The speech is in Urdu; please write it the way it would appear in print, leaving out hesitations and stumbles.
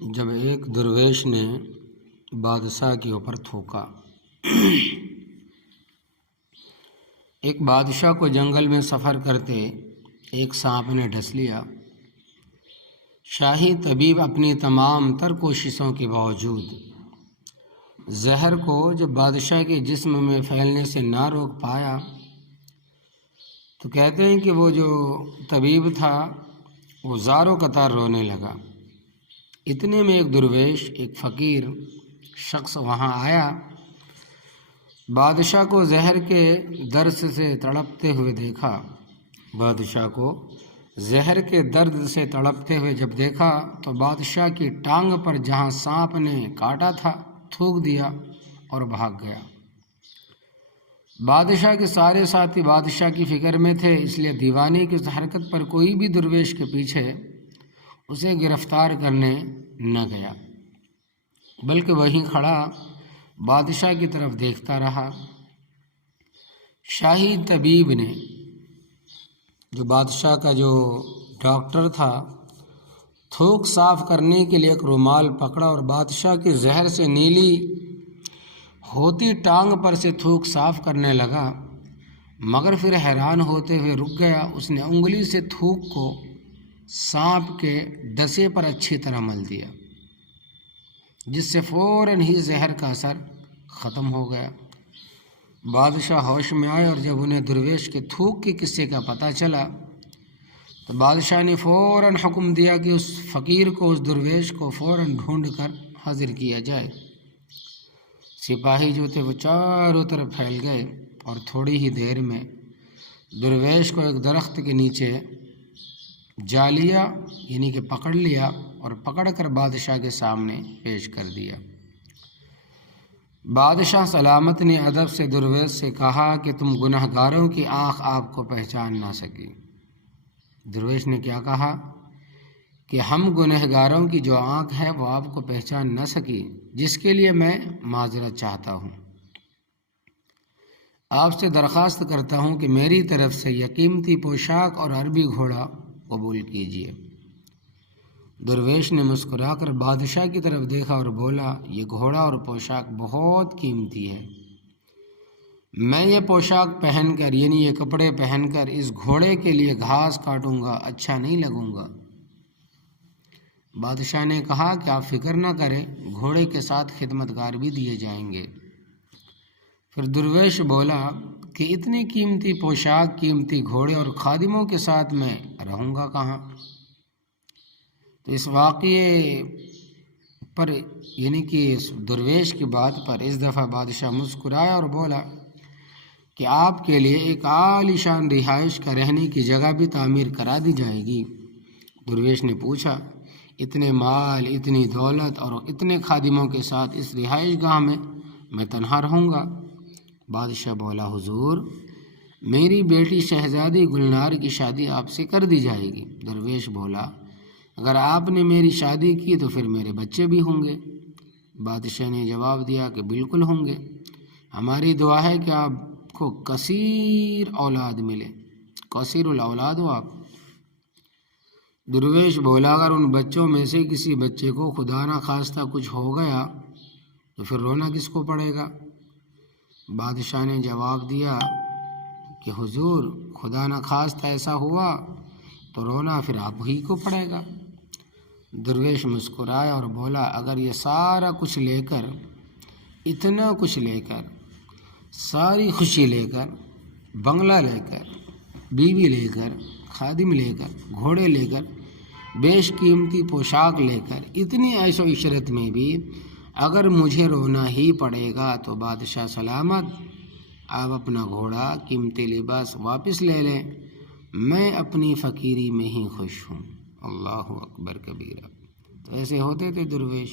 جب ایک درویش نے بادشاہ کے اوپر تھوکا۔ ایک بادشاہ کو جنگل میں سفر کرتے ایک سانپ نے ڈس لیا۔ شاہی طبیب اپنی تمام تر کوششوں کے باوجود زہر کو جب بادشاہ کے جسم میں پھیلنے سے نہ روک پایا تو کہتے ہیں کہ وہ جو طبیب تھا وہ زاروں قطار رونے لگا۔ اتنے میں ایک درویش، ایک فقیر شخص وہاں آیا۔ بادشاہ کو زہر کے درد سے تڑپتے ہوئے دیکھا۔ بادشاہ کو زہر کے درد سے تڑپتے ہوئے جب دیکھا تو بادشاہ کی ٹانگ پر جہاں سانپ نے کاٹا تھا تھوک دیا اور بھاگ گیا۔ بادشاہ کے سارے ساتھی بادشاہ کی فکر میں تھے، اس لیے دیوانے کی اس حرکت پر کوئی بھی درویش کے پیچھے اسے گرفتار کرنے نہ گیا، بلکہ وہیں کھڑا بادشاہ کی طرف دیکھتا رہا۔ شاہی طبیب نے، جو بادشاہ کا جو ڈاکٹر تھا، تھوک صاف کرنے کے لیے ایک رومال پکڑا اور بادشاہ کے زہر سے نیلی ہوتی ٹانگ پر سے تھوک صاف کرنے لگا، مگر پھر حیران ہوتے ہوئے رک گیا۔ اس نے انگلی سے تھوک کو سانپ کے ڈسے پر اچھی طرح مل دیا، جس سے فوراً ہی زہر کا اثر ختم ہو گیا۔ بادشاہ ہوش میں آئے اور جب انہیں درویش کے تھوک کے قصے کا پتہ چلا تو بادشاہ نے فوراً حکم دیا کہ اس فقیر کو، اس درویش کو فوراً ڈھونڈ کر حاضر کیا جائے۔ سپاہی جو تھے وہ چاروں طرف پھیل گئے اور تھوڑی ہی دیر میں درویش کو ایک درخت کے نیچے جا لیا، یعنی کہ پکڑ لیا اور پکڑ کر بادشاہ کے سامنے پیش کر دیا۔ بادشاہ سلامت نے ادب سے درویش سے کہا کہ تم گناہ گاروں کی آنکھ آپ کو پہچان نہ سکی۔ درویش نے کیا کہا کہ ہم گناہ گاروں کی جو آنکھ ہے وہ آپ کو پہچان نہ سکی، جس کے لیے میں معذرت چاہتا ہوں۔ آپ سے درخواست کرتا ہوں کہ میری طرف سے یہ قیمتی پوشاک اور عربی گھوڑا قبول کیجیے۔ درویش نے مسکرا کر بادشاہ کی طرف دیکھا اور بولا، یہ گھوڑا اور پوشاک بہت قیمتی ہے۔ میں یہ پوشاک پہن کر، یعنی یہ کپڑے پہن کر اس گھوڑے کے لیے گھاس کاٹوں گا، اچھا نہیں لگوں گا۔ بادشاہ نے کہا کہ آپ فکر نہ کریں، گھوڑے کے ساتھ خدمتگار بھی دیے جائیں گے۔ پھر درویش بولا کہ اتنی قیمتی پوشاک، قیمتی گھوڑے اور خادموں کے ساتھ میں رہوں گا کہاں؟ تو اس واقعے پر، یعنی کہ اس درویش کی بات پر اس دفعہ بادشاہ مسکرایا اور بولا کہ آپ کے لیے ایک عالی شان رہائش کا رہنے کی جگہ بھی تعمیر کرا دی جائے گی۔ درویش نے پوچھا، اتنے مال، اتنی دولت اور اتنے خادموں کے ساتھ اس رہائش گاہ میں تنہا رہوں گا؟ بادشاہ بولا، حضور میری بیٹی شہزادی گلنار کی شادی آپ سے کر دی جائے گی۔ درویش بولا، اگر آپ نے میری شادی کی تو پھر میرے بچے بھی ہوں گے؟ بادشاہ نے جواب دیا کہ بالکل ہوں گے، ہماری دعا ہے کہ آپ کو کثیر اولاد ملے، کثیر الاولاد ہو آپ۔ درویش بولا، اگر ان بچوں میں سے کسی بچے کو خدا نہ خواستہ کچھ ہو گیا تو پھر رونا کس کو پڑے گا؟ بادشاہ نے جواب دیا کہ حضور خدا نہ خواستہ ایسا ہوا تو رونا پھر آپ ہی کو پڑے گا۔ درویش مسکرایا اور بولا، اگر یہ سارا کچھ لے کر، اتنا کچھ لے کر، ساری خوشی لے کر، بنگلہ لے کر، بیوی لے کر، خادم لے کر، گھوڑے لے کر، بیش قیمتی پوشاک لے کر، اتنی عیش و عشرت میں بھی اگر مجھے رونا ہی پڑے گا تو بادشاہ سلامت، آپ اپنا گھوڑا، قیمتی لباس واپس لے لیں، میں اپنی فقیری میں ہی خوش ہوں۔ اللہ اکبر کبیرہ۔ تو ایسے ہوتے تھے درویش۔